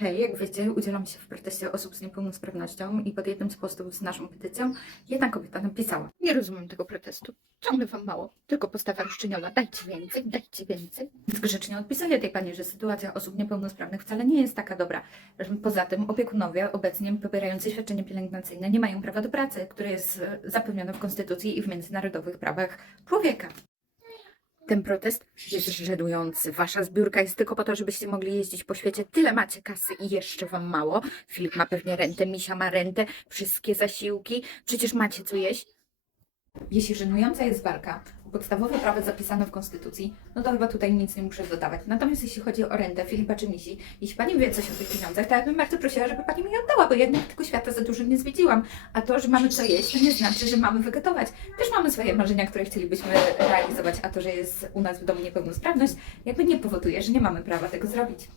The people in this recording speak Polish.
Hej, jak wiecie, udzielam się w proteście osób z niepełnosprawnością i pod jednym z postów z naszą petycją jedna kobieta napisała. Nie rozumiem tego protestu. Ciągle wam mało. Tylko postawa roszczeniowa. Dajcie więcej, dajcie więcej. Więc grzecznie odpisali tej pani, że sytuacja osób niepełnosprawnych wcale nie jest taka dobra. Że Poza tym opiekunowie obecnie pobierający świadczenie pielęgnacyjne nie mają prawa do pracy, które jest e, zapewnione w Konstytucji i w międzynarodowych prawach człowieka. Ten protest jest żenujący. Wasza zbiórka jest tylko po to, żebyście mogli jeździć po świecie. Tyle macie kasy i jeszcze wam mało. Filip ma pewnie rentę, Misia ma rentę, wszystkie zasiłki. Przecież macie co jeść. Jeśli żenująca jest walka o podstawowe prawa zapisane w Konstytucji, no to chyba tutaj nic nie muszę dodawać. Natomiast jeśli chodzi o rentę Filipa czy Misi, jeśli Pani wie coś o tych pieniądzach, to ja bym bardzo prosiła, żeby Pani mi je oddała, bo jednak tego świata za dużo nie zwiedziłam. A to, że mamy co jeść, to nie znaczy, że mamy wegetować. Też mamy swoje marzenia, które chcielibyśmy realizować, a to, że jest u nas w domu niepełnosprawność, jakby nie powoduje, że nie mamy prawa tego zrobić.